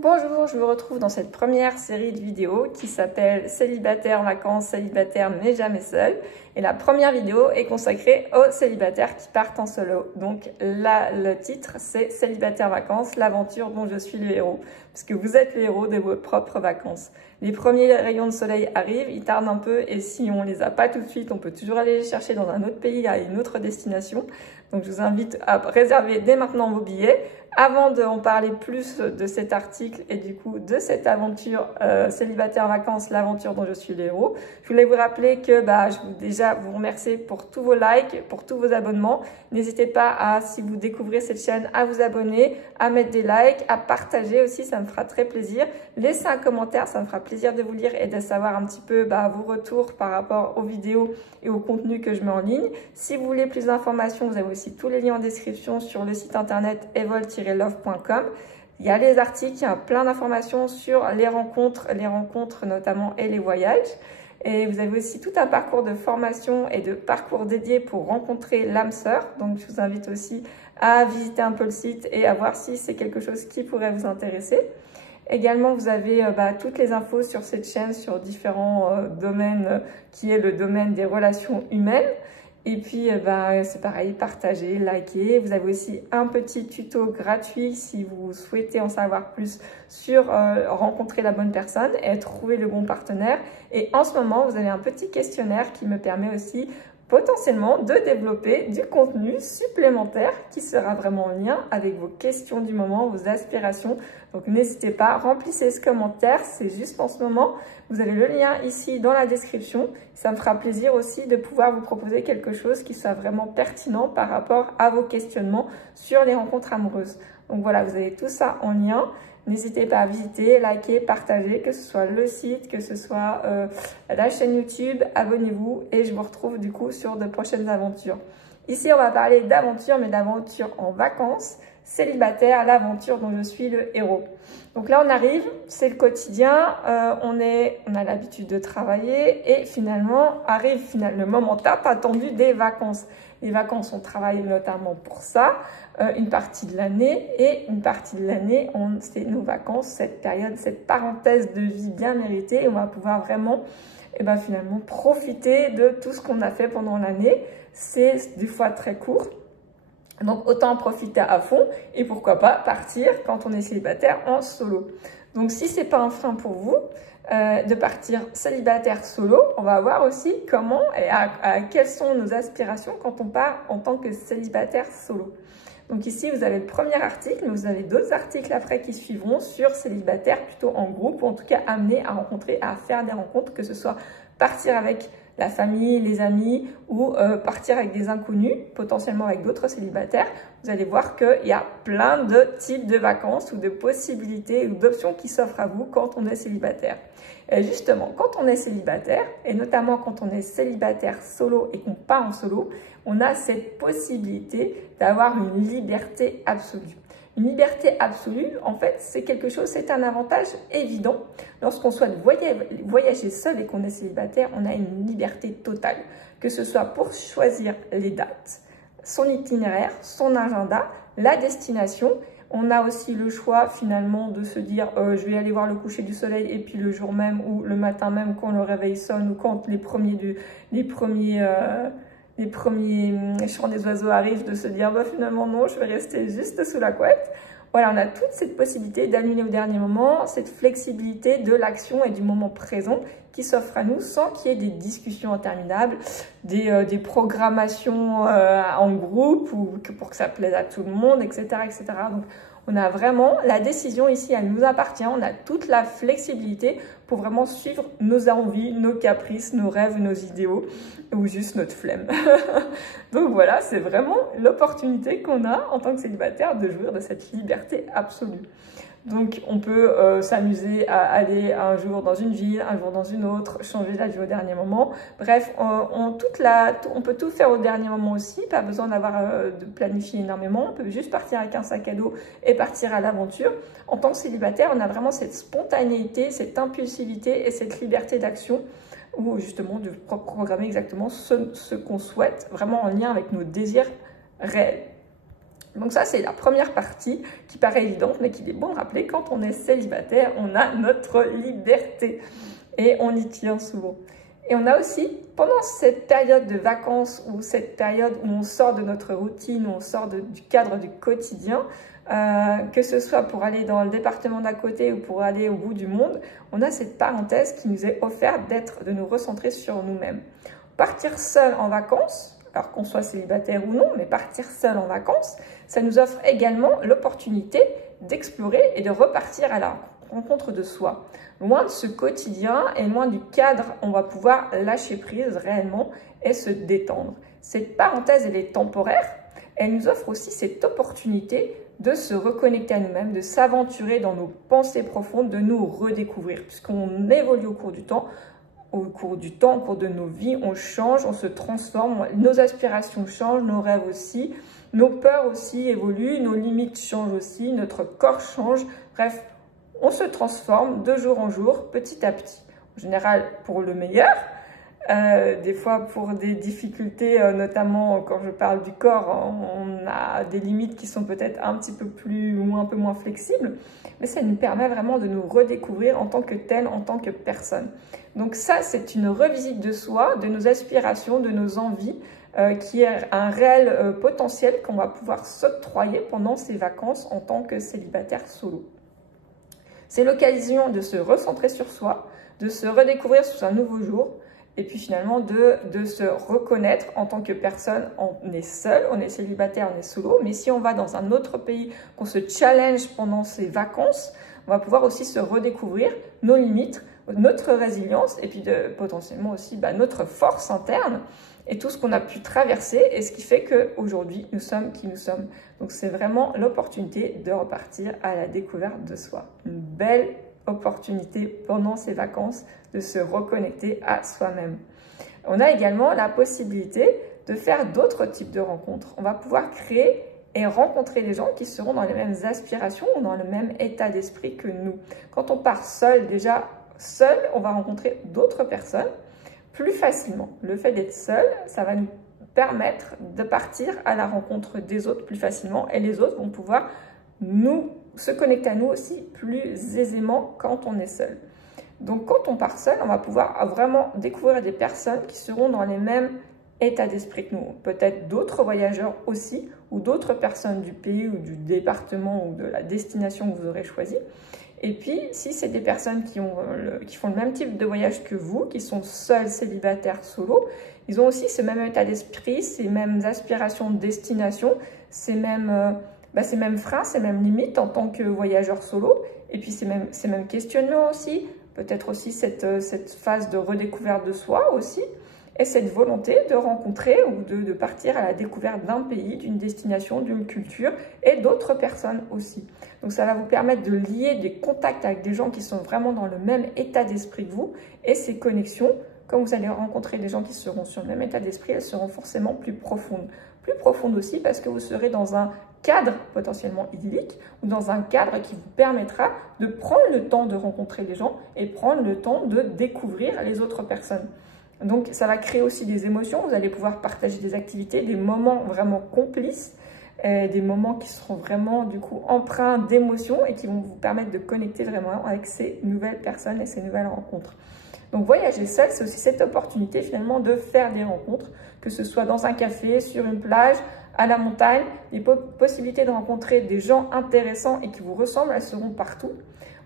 Bonjour, je vous retrouve dans cette première série de vidéos qui s'appelle Célibataire, vacances, célibataire mais jamais seul. Et la première vidéo est consacrée aux célibataires qui partent en solo. Donc là, le titre c'est Célibataire, vacances, l'aventure dont je suis le héros. Parce que vous êtes le héros de vos propres vacances. Les premiers rayons de soleil arrivent, ils tardent un peu et si on les a pas tout de suite, on peut toujours aller les chercher dans un autre pays, à une autre destination. Donc je vous invite à réserver dès maintenant vos billets. Avant d'en parler plus de cet article et du coup de cette aventure célibataire vacances, l'aventure dont je suis le héros, je voulais vous rappeler que je veux déjà vous remercier pour tous vos likes, pour tous vos abonnements. N'hésitez pas à, si vous découvrez cette chaîne, à vous abonner, à mettre des likes, à partager aussi, ça me fera très plaisir. Laissez un commentaire, ça me fera plaisir de vous lire et de savoir un petit peu vos retours par rapport aux vidéos et au contenu que je mets en ligne. Si vous voulez plus d'informations, vous avez aussi tous les liens en description sur le site internet evol-love.com. Il y a les articles, il y a plein d'informations sur les rencontres notamment et les voyages. Et vous avez aussi tout un parcours de formation et de parcours dédié pour rencontrer l'âme sœur. Donc je vous invite aussi à visiter un peu le site et à voir si c'est quelque chose qui pourrait vous intéresser. Également, vous avez toutes les infos sur cette chaîne, sur différents domaines, qui est le domaine des relations humaines. Et puis, c'est pareil, partagez, likez. Vous avez aussi un petit tuto gratuit si vous souhaitez en savoir plus sur rencontrer la bonne personne et trouver le bon partenaire. Et en ce moment, vous avez un petit questionnaire qui me permet aussi potentiellement de développer du contenu supplémentaire qui sera vraiment en lien avec vos questions du moment, vos aspirations. Donc n'hésitez pas, remplissez ce commentaire, c'est juste en ce moment. Vous avez le lien ici dans la description. Ça me fera plaisir aussi de pouvoir vous proposer quelque chose qui soit vraiment pertinent par rapport à vos questionnements sur les rencontres amoureuses. Donc voilà, vous avez tout ça en lien. N'hésitez pas à visiter, liker, partager, que ce soit le site, que ce soit la chaîne YouTube. Abonnez-vous et je vous retrouve du coup sur de prochaines aventures. Ici, on va parler d'aventure, mais d'aventure en vacances, célibataire, l'aventure dont je suis le héros. Donc là, on arrive, c'est le quotidien, on a l'habitude de travailler et finalement arrive le moment tant attendu des vacances. Les vacances, on travaille notamment pour ça, une partie de l'année et une partie de l'année, c'est nos vacances, cette période, cette parenthèse de vie bien méritée. On va pouvoir vraiment finalement profiter de tout ce qu'on a fait pendant l'année. C'est des fois très court. Donc, autant en profiter à fond et pourquoi pas partir quand on est célibataire en solo. Donc, si c'est pas un frein pour vous de partir célibataire solo, on va voir aussi comment et quelles sont nos aspirations quand on part en tant que célibataire solo. Donc ici, vous avez le premier article, mais vous avez d'autres articles après qui suivront sur célibataire plutôt en groupe, ou en tout cas amener à rencontrer, à faire des rencontres, que ce soit partir avec la famille, les amis ou partir avec des inconnus, potentiellement avec d'autres célibataires. Vous allez voir qu'il y a plein de types de vacances ou de possibilités ou d'options qui s'offrent à vous quand on est célibataire. Et justement, quand on est célibataire, et notamment quand on est célibataire solo et qu'on part en solo, on a cette possibilité d'avoir une liberté absolue. Une liberté absolue, en fait, c'est quelque chose, c'est un avantage évident. Lorsqu'on souhaite voyager seul et qu'on est célibataire, on a une liberté totale. Que ce soit pour choisir les dates, son itinéraire, son agenda, la destination. On a aussi le choix finalement de se dire je vais aller voir le coucher du soleil et puis le jour même ou le matin même quand le réveil sonne ou quand les premiers chants des oiseaux arrivent, de se dire finalement non, je vais rester juste sous la couette. Voilà, on a toute cette possibilité d'annuler au dernier moment, cette flexibilité de l'action et du moment présent qui s'offre à nous sans qu'il y ait des discussions interminables, des programmations en groupe ou pour que ça plaise à tout le monde, etc., etc. Donc, on a vraiment la décision ici, elle nous appartient. On a toute la flexibilité pour vraiment suivre nos envies, nos caprices, nos rêves, nos idéaux ou juste notre flemme. Donc voilà, c'est vraiment l'opportunité qu'on a en tant que célibataire de jouir de cette liberté absolue. Donc on peut s'amuser à aller un jour dans une ville, un jour dans une autre, changer la vie au dernier moment. Bref, on peut tout faire au dernier moment aussi, pas besoin de planifier énormément. On peut juste partir avec un sac à dos et partir à l'aventure. En tant que célibataire, on a vraiment cette spontanéité, cette impulsivité et cette liberté d'action ou justement de programmer exactement ce qu'on souhaite, vraiment en lien avec nos désirs réels. Donc ça, c'est la première partie qui paraît évidente, mais qu'il est bon de rappeler, quand on est célibataire, on a notre liberté et on y tient souvent. Et on a aussi, pendant cette période de vacances ou cette période où on sort de notre routine, où on sort du cadre du quotidien, que ce soit pour aller dans le département d'à côté ou pour aller au bout du monde, on a cette parenthèse qui nous est offerte de nous recentrer sur nous-mêmes. Partir seul en vacances, alors qu'on soit célibataire ou non, mais partir seul en vacances, ça nous offre également l'opportunité d'explorer et de repartir à la rencontre de soi. Loin de ce quotidien et loin du cadre, on va pouvoir lâcher prise réellement et se détendre. Cette parenthèse, elle est temporaire. Elle nous offre aussi cette opportunité de se reconnecter à nous-mêmes, de s'aventurer dans nos pensées profondes, de nous redécouvrir, puisqu'on évolue au cours du temps, au cours de nos vies, on change, on se transforme, nos aspirations changent, nos rêves aussi, nos peurs aussi évoluent, nos limites changent aussi, notre corps change, bref, on se transforme de jour en jour, petit à petit. En général, pour le meilleur. Des fois, pour des difficultés, notamment quand je parle du corps, on a des limites qui sont peut-être un petit peu plus ou un peu moins flexibles. Mais ça nous permet vraiment de nous redécouvrir en tant que tel, en tant que personne. Donc ça, c'est une revisite de soi, de nos aspirations, de nos envies, qui est un réel potentiel qu'on va pouvoir s'octroyer pendant ces vacances en tant que célibataire solo. C'est l'occasion de se recentrer sur soi, de se redécouvrir sous un nouveau jour et puis finalement de se reconnaître en tant que personne. On est seul, on est célibataire, on est solo, mais si on va dans un autre pays, qu'on se challenge pendant ces vacances, on va pouvoir aussi se redécouvrir nos limites, notre résilience et puis potentiellement aussi notre force interne et tout ce qu'on a pu traverser et ce qui fait qu'aujourd'hui nous sommes qui nous sommes. Donc c'est vraiment l'opportunité de repartir à la découverte de soi. Une belle opportunité pendant ces vacances de se reconnecter à soi-même. On a également la possibilité de faire d'autres types de rencontres. On va pouvoir créer et rencontrer des gens qui seront dans les mêmes aspirations ou dans le même état d'esprit que nous. Quand on part seul, déjà seul, on va rencontrer d'autres personnes plus facilement. Le fait d'être seul, ça va nous permettre de partir à la rencontre des autres plus facilement et les autres vont pouvoir se connecter à nous aussi plus aisément quand on est seul. Donc quand on part seul, on va pouvoir vraiment découvrir des personnes qui seront dans les mêmes états d'esprit que nous. Peut-être d'autres voyageurs aussi ou d'autres personnes du pays ou du département ou de la destination que vous aurez choisi. Et puis, si c'est des personnes qui font le même type de voyage que vous, qui sont seuls, célibataires, solo, ils ont aussi ce même état d'esprit, ces mêmes aspirations de destination, ces mêmes freins, ces mêmes limites en tant que voyageur solo. Et puis, ces mêmes questionnements aussi, peut-être aussi cette phase de redécouverte de soi aussi, et cette volonté de rencontrer ou de partir à la découverte d'un pays, d'une destination, d'une culture et d'autres personnes aussi. Donc ça va vous permettre de lier des contacts avec des gens qui sont vraiment dans le même état d'esprit que vous et ces connexions, comme vous allez rencontrer des gens qui seront sur le même état d'esprit, elles seront forcément plus profondes. Plus profondes aussi parce que vous serez dans un cadre potentiellement idyllique ou dans un cadre qui vous permettra de prendre le temps de rencontrer les gens et prendre le temps de découvrir les autres personnes. Donc, ça va créer aussi des émotions. Vous allez pouvoir partager des activités, des moments vraiment complices, des moments qui seront vraiment, du coup, empreints d'émotions et qui vont vous permettre de connecter vraiment avec ces nouvelles personnes et ces nouvelles rencontres. Donc, voyager seul, c'est aussi cette opportunité, finalement, de faire des rencontres, que ce soit dans un café, sur une plage, à la montagne. Les possibilités de rencontrer des gens intéressants et qui vous ressemblent, elles seront partout.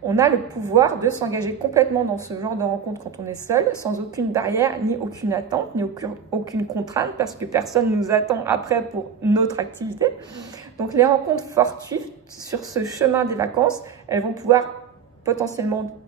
On a le pouvoir de s'engager complètement dans ce genre de rencontre quand on est seul, sans aucune barrière, ni aucune attente, ni aucune contrainte, parce que personne ne nous attend après pour notre activité. Donc les rencontres fortuites sur ce chemin des vacances, elles vont pouvoir potentiellement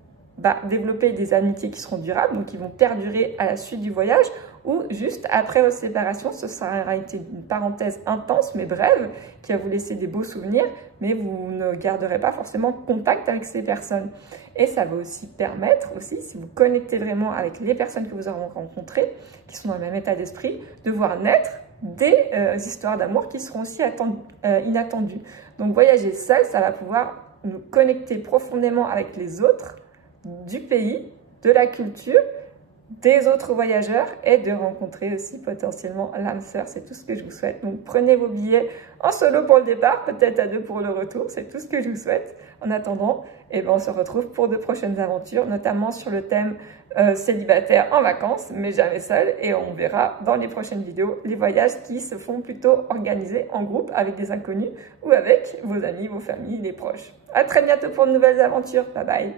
développer des amitiés qui seront durables, donc qui vont perdurer à la suite du voyage, ou juste après votre séparation, ce sera été une parenthèse intense mais brève qui va vous laisser des beaux souvenirs, mais vous ne garderez pas forcément contact avec ces personnes. Et ça va aussi permettre, si vous connectez vraiment avec les personnes que vous aurez rencontrées, qui sont dans le même état d'esprit, de voir naître des histoires d'amour qui seront aussi inattendues. Donc voyager seul, ça va pouvoir nous connecter profondément avec les autres du pays, de la culture, des autres voyageurs et de rencontrer aussi potentiellement l'âme sœur. C'est tout ce que je vous souhaite. Donc prenez vos billets en solo pour le départ, peut-être à 2 pour le retour. C'est tout ce que je vous souhaite. En attendant, on se retrouve pour de prochaines aventures, notamment sur le thème célibataire en vacances, mais jamais seul. Et on verra dans les prochaines vidéos les voyages qui se font plutôt organisés en groupe avec des inconnus ou avec vos amis, vos familles, les proches. À très bientôt pour de nouvelles aventures. Bye bye.